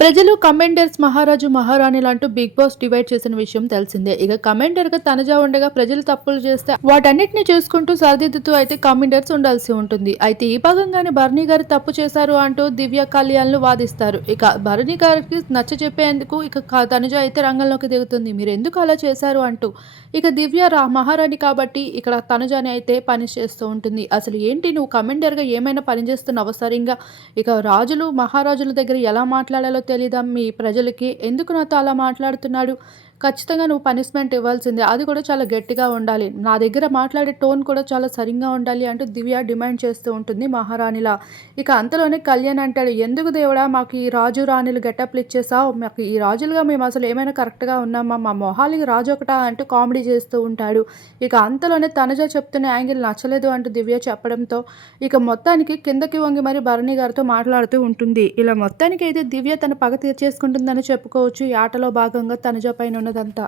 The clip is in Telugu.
ప్రజలు కమెండర్స్ మహారాజు మహారాణి లాంటూ బిగ్ బాస్ డివైడ్ చేసిన విషయం తెలిసిందే. ఇక కమెండర్గా తనజా ఉండగా ప్రజలు తప్పులు చేస్తే వాటన్నిటిని చూసుకుంటూ సరిదిద్దుతూ అయితే కమెండర్స్ ఉండాల్సి ఉంటుంది. అయితే ఈ భాగంగానే భరణి గారు తప్పు చేశారు అంటూ దివ్య కళ్యాణ్లు వాదిస్తారు. ఇక భరణి గారికి నచ్చ చెప్పేందుకు ఇక తనుజ అయితే రంగంలోకి దిగుతుంది. మీరు ఎందుకు అలా చేశారు అంటూ ఇక దివ్య రా మహారాణి కాబట్టి ఇక్కడ తనుజని అయితే పని చేస్తూ ఉంటుంది. అసలు ఏంటి నువ్వు కమెండర్గా ఏమైనా పని చేస్తున్నావు ఇక రాజులు మహారాజుల దగ్గర ఎలా మాట్లాడాలో తెలీదా మీ ప్రజలకి? ఎందుకు నాతో అలా మాట్లాడుతున్నాడు? ఖచ్చితంగా నువ్వు పనిష్మెంట్ ఇవ్వాల్సిందే. అది కూడా చాలా గట్టిగా ఉండాలి. నా దగ్గర మాట్లాడే టోన్ కూడా చాలా సరిగ్గా ఉండాలి అంటూ దివ్య డిమాండ్ చేస్తూ ఉంటుంది మహారాణిలా. ఇక అంతలోనే కళ్యాణ్ అంటాడు ఎందుకు దేవుడా మాకు ఈ రాజు రాణిలు గెటప్లు ఇచ్చేసావు మాకు ఈ రాజులుగా మేము అసలు ఏమైనా కరెక్ట్గా ఉన్నామా? మా మొహాలికి రాజు ఒకటా? అంటూ కామెడీ చేస్తూ ఉంటాడు. ఇక అంతలోనే తనజా చెప్తున్న యాంగిల్ నచ్చలేదు అంటూ దివ్య చెప్పడంతో ఇక మొత్తానికి కిందకి వంగి మరి భరణి గారితో మాట్లాడుతూ ఉంటుంది. ఇలా మొత్తానికి అయితే దివ్య తన పగ తీర్చేసుకుంటుందని చెప్పుకోవచ్చు. ఈ ఆటలో భాగంగా తనజా పైన ఉన్నదంతా